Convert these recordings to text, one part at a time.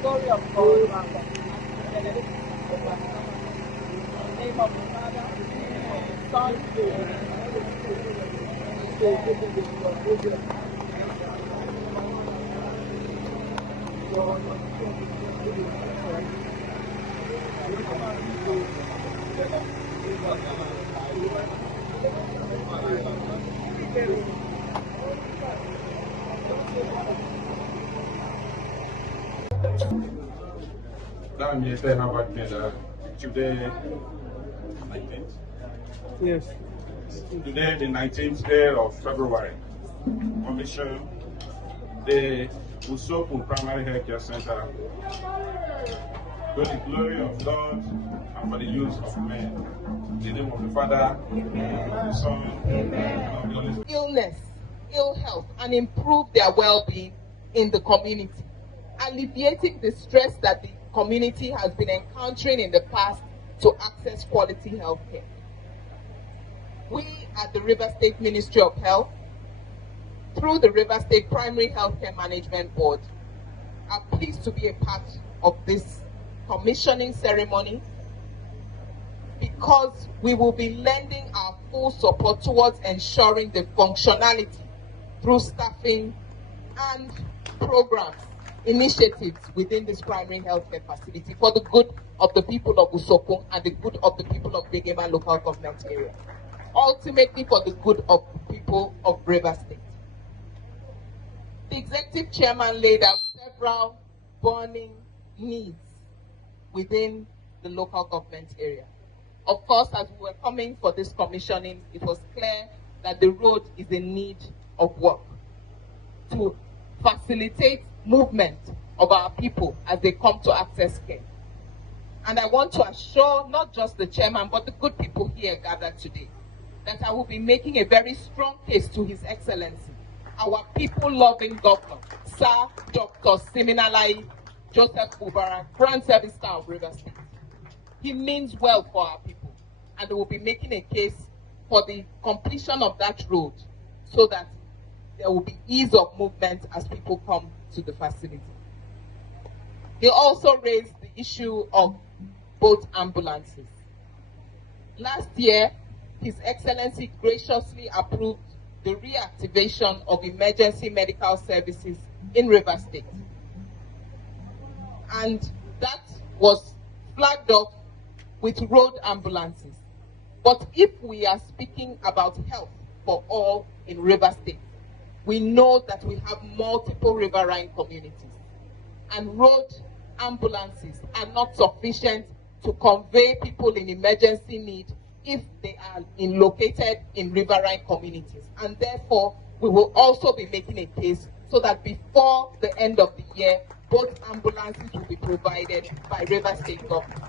Story of God. Name of the Father, Son, Today, 19th? Yes. Today, the 19th day of February, commission the Usokun Primary Health Care Center to the glory of God and for the use of men. In the name of the Father, and of the Son, and of the Holy Spirit. Illness, ill health, and improve their well-being in the community, alleviating the stress that the community has been encountering in the past to access quality health care. We at the River State Ministry of Health, through the River State Primary Healthcare Management Board, are pleased to be a part of this commissioning ceremony because we will be lending our full support towards ensuring the functionality through staffing and programs, initiatives within this primary healthcare facility for the good of the people of Usokun and the good of the people of Begema local government area. Ultimately for the good of the people of River State. The executive chairman laid out several burning needs within the local government area. Of course, as we were coming for this commissioning, it was clear that the road is in need of work to facilitate movement of our people as they come to access care. And I want to assure not just the chairman, but the good people here gathered today, that I will be making a very strong case to His Excellency, our people-loving Govt, Sir Dr. Siminalayi Joseph Fubara, Grand Service Star of River State. He means well for our people, and they will be making a case for the completion of that road so that there will be ease of movement as people come to the facility. They also raised the issue of both ambulances. Last year, His Excellency graciously approved the reactivation of emergency medical services in River State. And that was flagged off with road ambulances. But if we are speaking about health for all in River State, we know that we have multiple riverine communities, and road ambulances are not sufficient to convey people in emergency need if they are located in riverine communities. And therefore, we will also be making a case so that before the end of the year, both ambulances will be provided by River State government.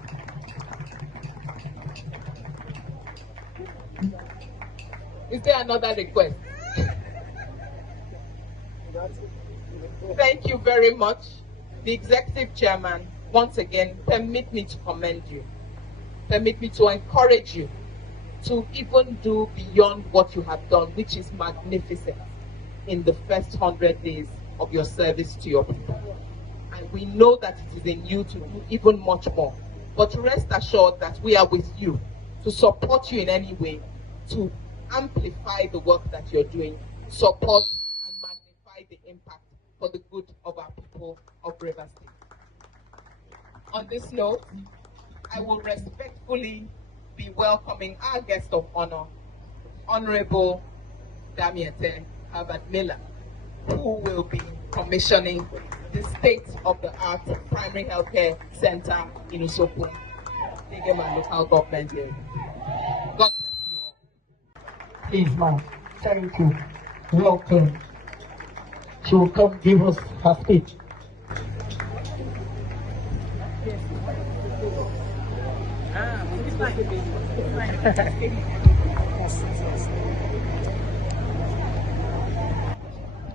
Is there another request? Thank you very much. The executive chairman, once again, permit me to commend you. Permit me to encourage you to even do beyond what you have done, which is magnificent, in the first 100 days of your service to your people. And we know that it is in you to do even much more. But rest assured that we are with you to support you in any way, to amplify the work that you're doing, support and magnify the impact for the good of our people of River State. On this note, I will respectfully be welcoming our guest of honor, Honorable Damiete Herbert Miller, who will be commissioning the state-of-the-art primary healthcare center in Usokun, Begema local government area. God bless you all. Please, ma'am. Thank you. welcome. She will come give us her speech.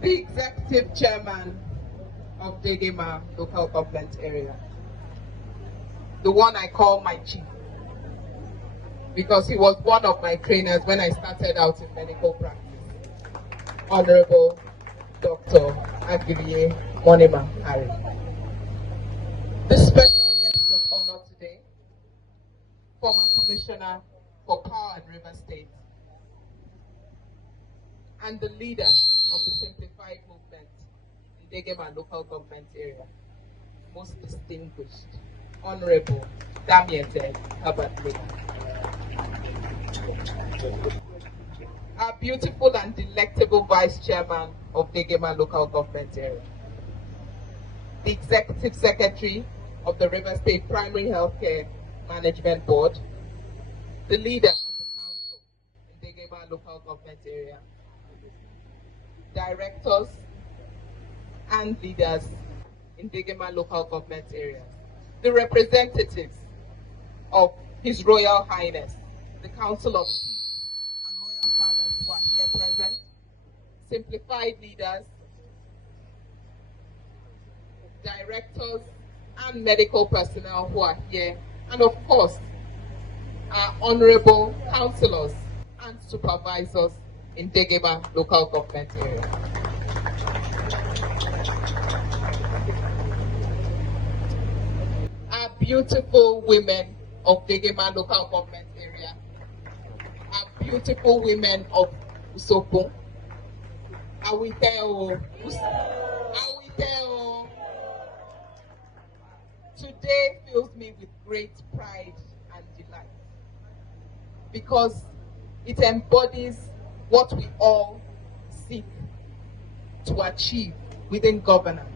The executive chairman of Degema local government area, the one I call my chief, because he was one of my trainers when I started out in medical practice, Honorable Dr. Agiriye Harry. The special guest of honor today, former Commissioner for Power and River State, and the leader of the Simplified Movement in Degema local government area, most distinguished, Honorable Damiete Kabatli. Our beautiful and delectable Vice Chairman of Degema local government area, the Executive Secretary of the River State Primary Healthcare Management Board, the leader of the council in Degema local government area, directors and leaders in Degema local government areas, the representatives of His Royal Highness, the Council of Chiefs and Royal Fathers who are here present, simplified leaders, directors and medical personnel who are here, and of course, our honorable councillors and supervisors in Degema local government area. Our beautiful women of Degema local government area, our beautiful women of Usokun, today fills me with great pride and delight because it embodies what we all seek to achieve within governance.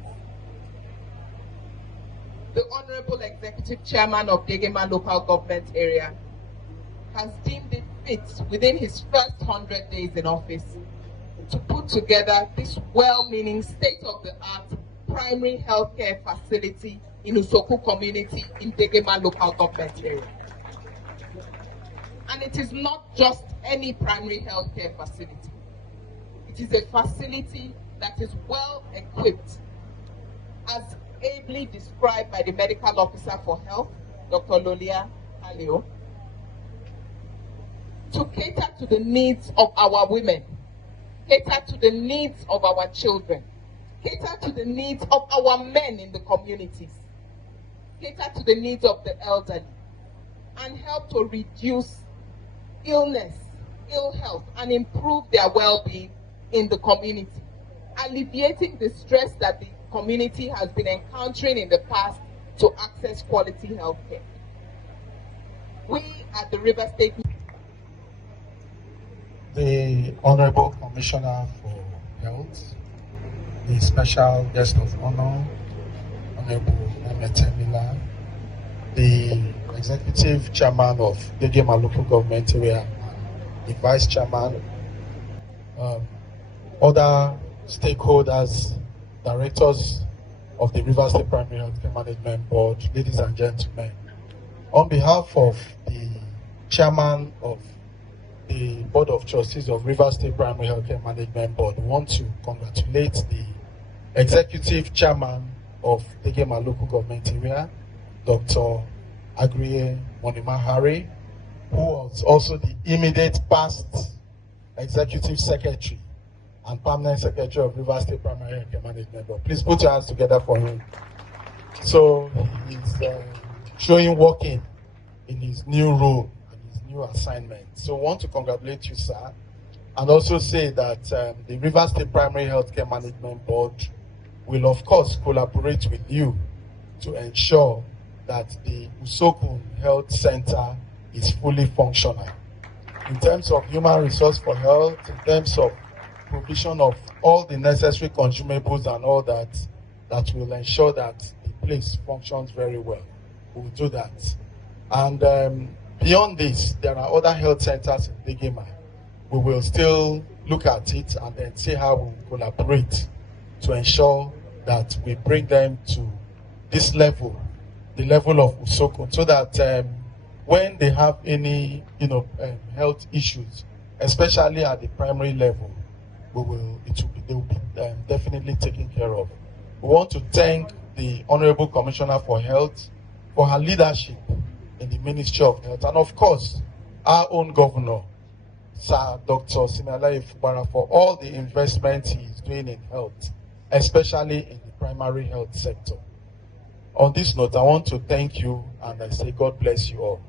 The Honorable Executive Chairman of Degema local government area has deemed it fit within his first 100 days in office to put together this well-meaning state-of-the-art primary healthcare facility in Usokun community in Degema local government area. And it is not just any primary healthcare facility. It is a facility that is well equipped, as ably described by the medical officer for health, Dr. Lolia Alio, to cater to the needs of our women, cater to the needs of our children, cater to the needs of our men in the communities, cater to the needs of the elderly, and help to reduce illness, ill health, and improve their well-being in the community, alleviating the stress that the community has been encountering in the past to access quality health care. We at the River State, the Honorable Commissioner for Health, the special guest of honor, Honorable Nametemila, the Executive Chairman of Degema local government area, the Vice Chairman, other stakeholders, directors of the River State Primary Healthcare Management Board, ladies and gentlemen. On behalf of the Chairman of the Board of Trustees of River State Primary Healthcare Management Board, we want to congratulate the Executive Chairman of Degema local government area, Dr. Agiriye Harry, who was also the immediate past Executive Secretary and Permanent Secretary of River State Primary Healthcare Management Board. Please put your hands together for him. So he's showing working in his new role and his new assignment. So I want to congratulate you, sir, and also say that the River State Primary Healthcare Management Board will, of course, collaborate with you to ensure that the Usokun Health Center is fully functional. In terms of human resource for health, in terms of provision of all the necessary consumables and all that, that will ensure that the place functions very well. We will do that. And beyond this, there are other health centers in Degema. We will still look at it and then see how we collaborate to ensure that we bring them to this level, the level of Usokun, so that when they have any, health issues, especially at the primary level, they will be definitely taken care of. We want to thank the Honorable Commissioner for Health for her leadership in the Ministry of Health, and of course, our own Governor, Sir Dr. Agiriye Fubara, for all the investment he is doing in health, especially in the primary health sector. On this note, I want to thank you and I say God bless you all.